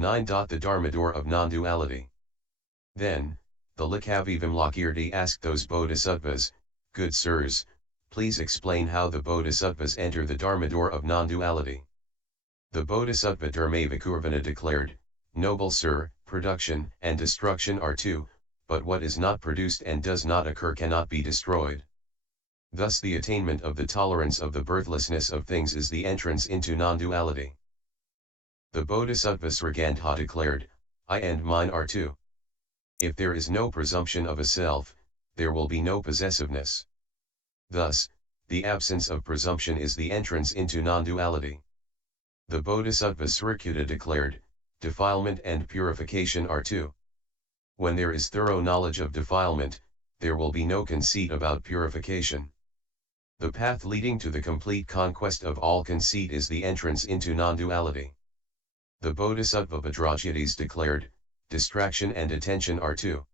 9. The Dharma door of non-duality. Then, the Likavi Vimalakīrti asked those bodhisattvas, "Good sirs, please explain how the bodhisattvas enter the Dharma door of non-duality." The Bodhisattva Dharmavikurvana declared, "Noble sir, production and destruction are two, but what is not produced and does not occur cannot be destroyed. Thus the attainment of the tolerance of the birthlessness of things is the entrance into non-duality." The Bodhisattva Srigantha declared, "I and mine are two. If there is no presumption of a self, there will be no possessiveness. Thus, the absence of presumption is the entrance into non-duality." The Bodhisattva Srikutta declared, "Defilement and purification are two. When there is thorough knowledge of defilement, there will be no conceit about purification. The path leading to the complete conquest of all conceit is the entrance into non-duality." The Bodhisattva Bhadrajatis declared, "Distraction and attention are two.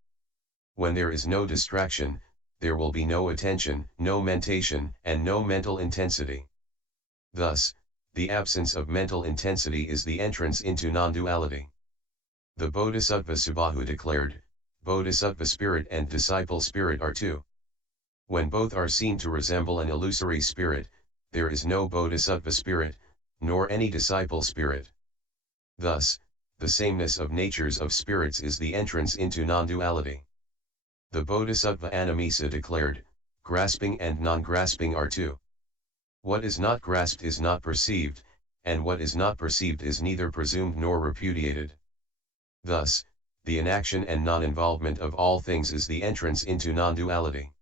When there is no distraction, there will be no attention, no mentation, and no mental intensity. Thus, the absence of mental intensity is the entrance into non-duality." The Bodhisattva Subbahu declared, "Bodhisattva spirit and disciple spirit are two. When both are seen to resemble an illusory spirit, there is no Bodhisattva spirit, nor any disciple spirit. Thus, the sameness of natures of spirits is the entrance into non-duality." The Bodhisattva Anamisa declared, "Grasping and non-grasping are two. What is not grasped is not perceived, and what is not perceived is neither presumed nor repudiated. Thus, the inaction and non-involvement of all things is the entrance into non-duality."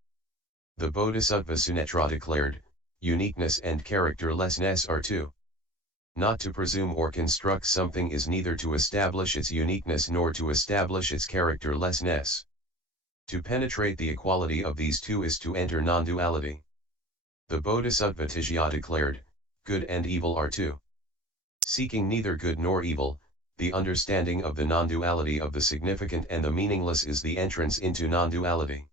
The Bodhisattva Sunetra declared, "Uniqueness and characterlessness are two. Not to presume or construct something is neither to establish its uniqueness nor to establish its characterlessness. To penetrate the equality of these two is to enter non-duality." The Bodhisattva Tijya declared, "Good and evil are two. Seeking neither good nor evil, the understanding of the non-duality of the significant and the meaningless is the entrance into non-duality."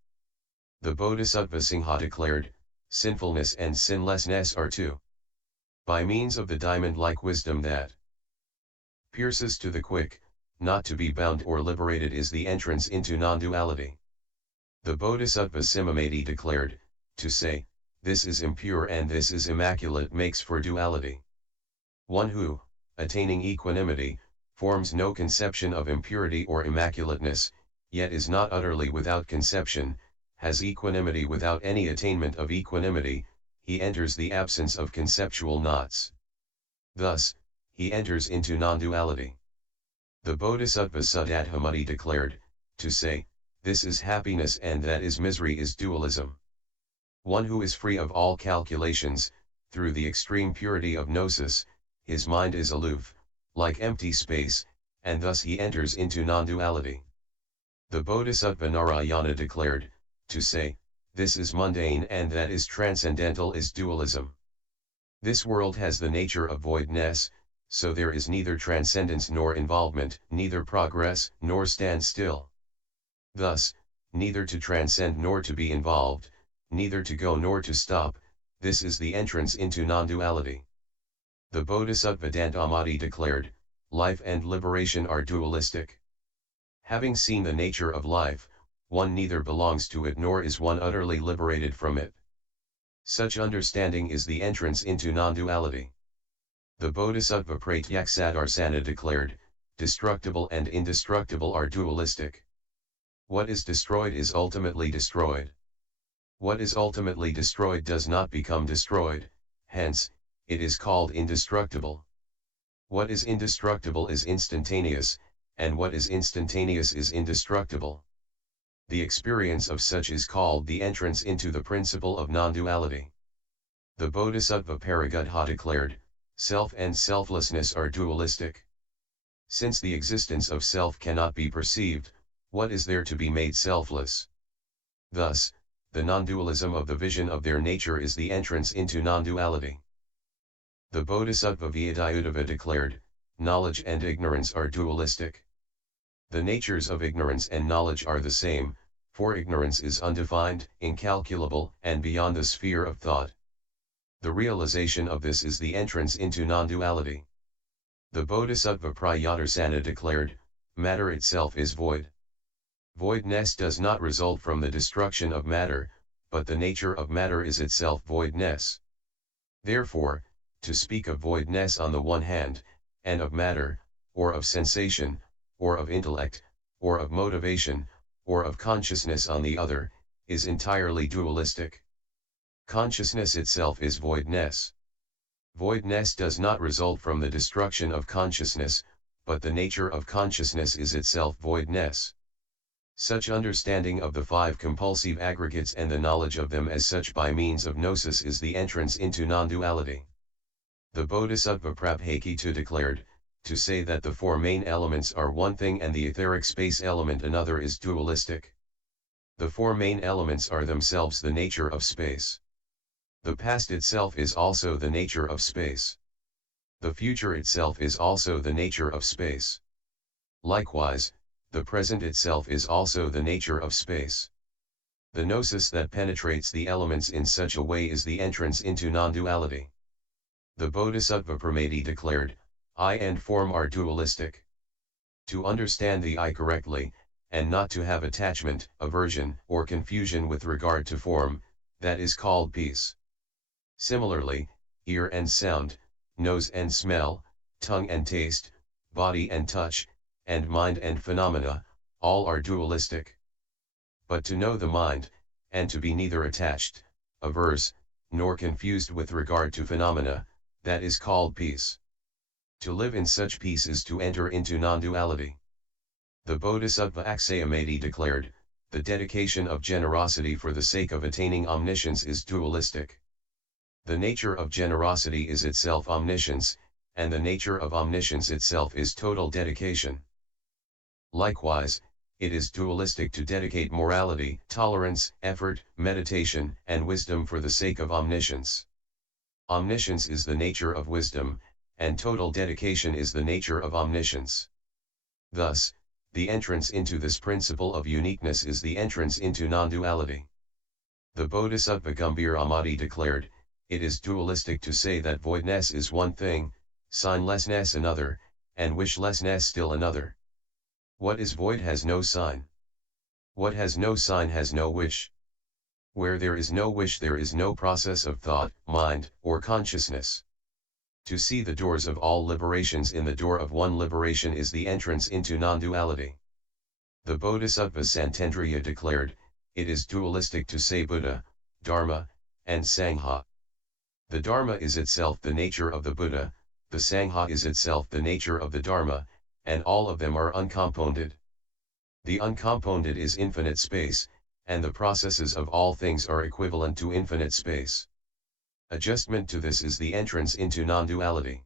The Bodhisattva Singha declared, "Sinfulness and sinlessness are two. By means of the diamond-like wisdom that pierces to the quick, not to be bound or liberated is the entrance into non-duality." The Bodhisattva Simamati declared, "To say, this is impure and this is immaculate makes for duality. One who, attaining equanimity, forms no conception of impurity or immaculateness, yet is not utterly without conception, has equanimity without any attainment of equanimity, he enters the absence of conceptual knots. Thus, he enters into non-duality." The Bodhisattva Suddhathamati declared, "To say, this is happiness and that is misery is dualism. One who is free of all calculations, through the extreme purity of gnosis, his mind is aloof, like empty space, and thus he enters into non-duality." The Bodhisattva Narayana declared, "To say, this is mundane and that is transcendental is dualism. This world has the nature of voidness, so there is neither transcendence nor involvement, neither progress nor standstill. Thus, neither to transcend nor to be involved, neither to go nor to stop, this is the entrance into non-duality." The Bodhisattva Dandamati declared, "Life and liberation are dualistic. Having seen the nature of life, one neither belongs to it nor is one utterly liberated from it. Such understanding is the entrance into non-duality." The Bodhisattva Pratyaksadharsana declared, "Destructible and indestructible are dualistic. What is destroyed is ultimately destroyed. What is ultimately destroyed does not become destroyed, hence, it is called indestructible. What is indestructible is instantaneous, and what is instantaneous is indestructible. The experience of such is called the entrance into the principle of non-duality." The Bodhisattva Paragudha declared, "Self and selflessness are dualistic. Since the existence of self cannot be perceived, what is there to be made selfless? Thus, the non-dualism of the vision of their nature is the entrance into non-duality." The Bodhisattva Vyadayudhava declared, "Knowledge and ignorance are dualistic. The natures of ignorance and knowledge are the same, for ignorance is undefined, incalculable, and beyond the sphere of thought. The realization of this is the entrance into non-duality." The Bodhisattva Prayatasana declared, matter itself is void. Voidness does not result from the destruction of matter, but the nature of matter is itself voidness. Therefore, to speak of voidness on the one hand, and of matter, or of sensation, or of intellect, or of motivation, or of consciousness on the other, is entirely dualistic. Consciousness itself is voidness. Voidness does not result from the destruction of consciousness, but the nature of consciousness is itself voidness. Such understanding of the five compulsive aggregates and the knowledge of them as such by means of gnosis is the entrance into non-duality. The Bodhisattva Prabhakita declared, to say that the four main elements are one thing and the etheric space element another is dualistic. The four main elements are themselves the nature of space. The past itself is also the nature of space. The future itself is also the nature of space. Likewise, the present itself is also the nature of space. The gnosis that penetrates the elements in such a way is the entrance into non-duality. The Bodhisattva Pramati declared, I and form are dualistic. To understand the I correctly, and not to have attachment, aversion, or confusion with regard to form, that is called peace. Similarly, ear and sound, nose and smell, tongue and taste, body and touch, and mind and phenomena, all are dualistic. But to know the mind, and to be neither attached, averse, nor confused with regard to phenomena, that is called peace. To live in such peace is to enter into non-duality. The Bodhisattva Akshayamati declared, the dedication of generosity for the sake of attaining omniscience is dualistic. The nature of generosity is itself omniscience, and the nature of omniscience itself is total dedication. Likewise, it is dualistic to dedicate morality, tolerance, effort, meditation, and wisdom for the sake of omniscience. Omniscience is the nature of wisdom, and total dedication is the nature of omniscience. Thus, the entrance into this principle of uniqueness is the entrance into non-duality. The Bodhisattva Gambhira Amati declared, it is dualistic to say that voidness is one thing, signlessness another, and wishlessness still another. What is void has no sign. What has no sign has no wish. Where there is no wish there is no process of thought, mind, or consciousness. To see the doors of all liberations in the door of one liberation is the entrance into non-duality. The Bodhisattva Santendriya declared, it is dualistic to say Buddha, Dharma, and Sangha. The Dharma is itself the nature of the Buddha, the Sangha is itself the nature of the Dharma, and all of them are uncompounded. The uncompounded is infinite space, and the processes of all things are equivalent to infinite space. Adjustment to this is the entrance into non-duality.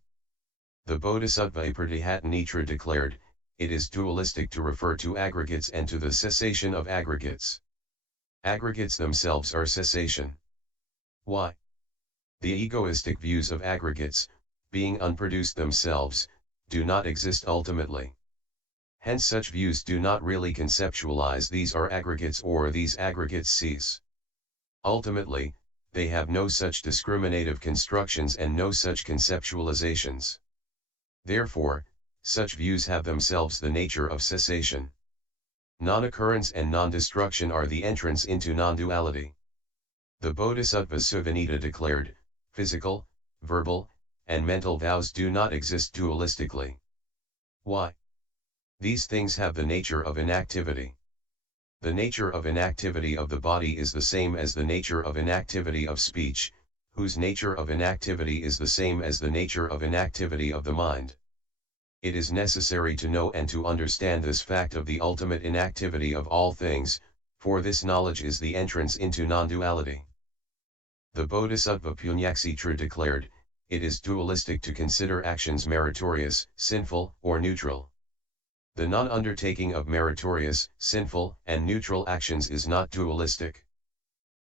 The Bodhisattva Pratihata declared, it is dualistic to refer to aggregates and to the cessation of aggregates. Aggregates themselves are cessation. Why? The egoistic views of aggregates, being unproduced themselves, do not exist ultimately. Hence such views do not really conceptualize these are aggregates or these aggregates cease. Ultimately, they have no such discriminative constructions and no such conceptualizations. Therefore, such views have themselves the nature of cessation. Non-occurrence and non-destruction are the entrance into non-duality. The Bodhisattva Suvanita declared, physical, verbal, and mental vows do not exist dualistically. Why? These things have the nature of inactivity. The nature of inactivity of the body is the same as the nature of inactivity of speech, whose nature of inactivity is the same as the nature of inactivity of the mind. It is necessary to know and to understand this fact of the ultimate inactivity of all things, for this knowledge is the entrance into non-duality. The Bodhisattva Punyakshetra declared, it is dualistic to consider actions meritorious, sinful, or neutral. The non-undertaking of meritorious, sinful, and neutral actions is not dualistic.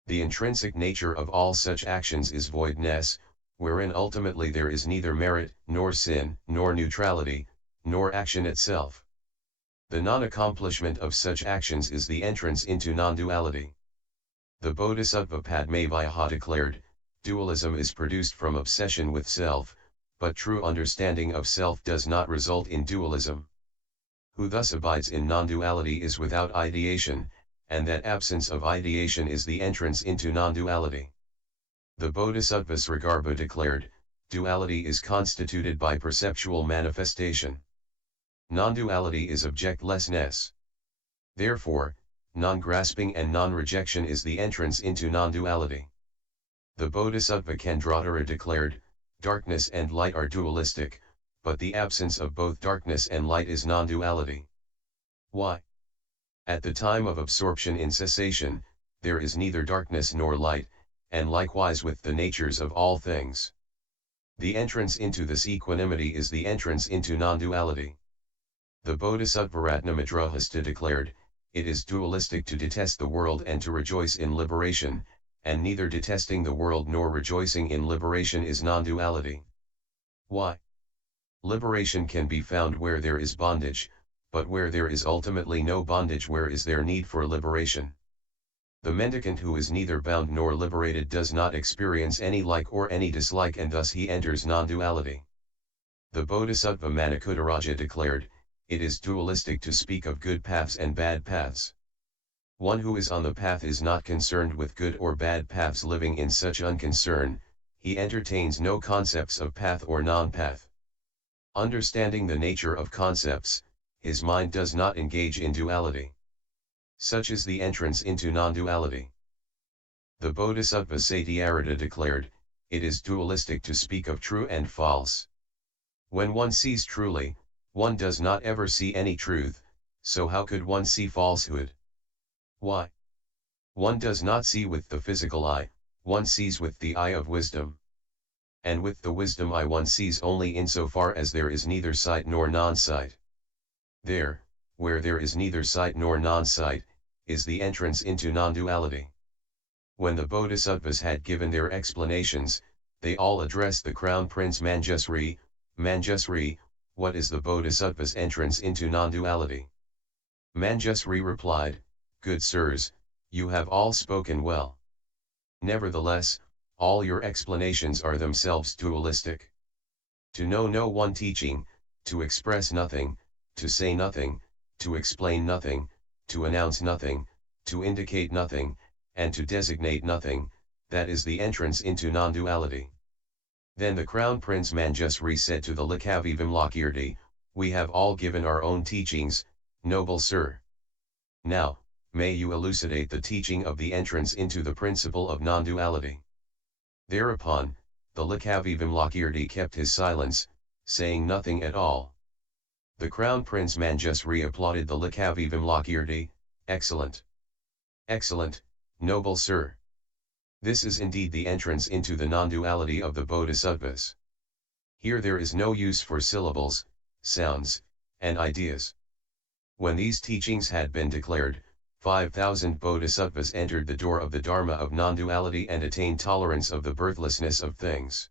The intrinsic nature of all such actions is voidness, wherein ultimately there is neither merit, nor sin, nor neutrality, nor action itself. The non-accomplishment of such actions is the entrance into non-duality. The Bodhisattva Padmavaiha declared, dualism is produced from obsession with self, but true understanding of self does not result in dualism. Who thus abides in non-duality is without ideation, and that absence of ideation is the entrance into non-duality. The Bodhisattva Srigarbha declared, duality is constituted by perceptual manifestation. Non-duality is objectlessness. Therefore, non-grasping and non-rejection is the entrance into non-duality. The Bodhisattva Kandratara declared, darkness and light are dualistic, but the absence of both darkness and light is non-duality. Why? At the time of absorption in cessation, there is neither darkness nor light, and likewise with the natures of all things. The entrance into this equanimity is the entrance into non-duality. The Bodhisattva Ratnamadrahasta declared, it is dualistic to detest the world and to rejoice in liberation, and neither detesting the world nor rejoicing in liberation is non-duality. Why? Liberation can be found where there is bondage, but where there is ultimately no bondage, where is there need for liberation? The mendicant who is neither bound nor liberated does not experience any like or any dislike, and thus he enters non-duality. The Bodhisattva Manakutaraja declared, it is dualistic to speak of good paths and bad paths. One who is on the path is not concerned with good or bad paths. Living in such unconcern, he entertains no concepts of path or non-path. Understanding the nature of concepts, his mind does not engage in duality. Such is the entrance into non-duality. The Bodhisattva Satyarata declared, it is dualistic to speak of true and false. When one sees truly, one does not ever see any truth, so how could one see falsehood? Why? One does not see with the physical eye, one sees with the eye of wisdom. And with the wisdom eye one sees only insofar as there is neither sight nor non-sight. There, where there is neither sight nor non-sight, is the entrance into non-duality. When the Bodhisattvas had given their explanations, they all addressed the Crown Prince Manjusri, Manjusri, what is the Bodhisattva's entrance into non-duality? Manjusri replied, good sirs, you have all spoken well. Nevertheless, all your explanations are themselves dualistic. To know no one teaching, to express nothing, to say nothing, to explain nothing, to announce nothing, to indicate nothing, and to designate nothing, that is the entrance into non-duality. Then the Crown Prince Manjusri said to the Likavi Vimalakīrti, we have all given our own teachings, noble sir. Now, may you elucidate the teaching of the entrance into the principle of non-duality. Thereupon, the Likavi Vimalakīrti kept his silence, saying nothing at all. The Crown Prince Manjusri applauded the Likavi Vimalakīrti, excellent. Excellent, noble sir. This is indeed the entrance into the non-duality of the Bodhisattvas. Here there is no use for syllables, sounds, and ideas. When these teachings had been declared, 5,000 Bodhisattvas entered the door of the Dharma of non-duality and attained tolerance of the birthlessness of things.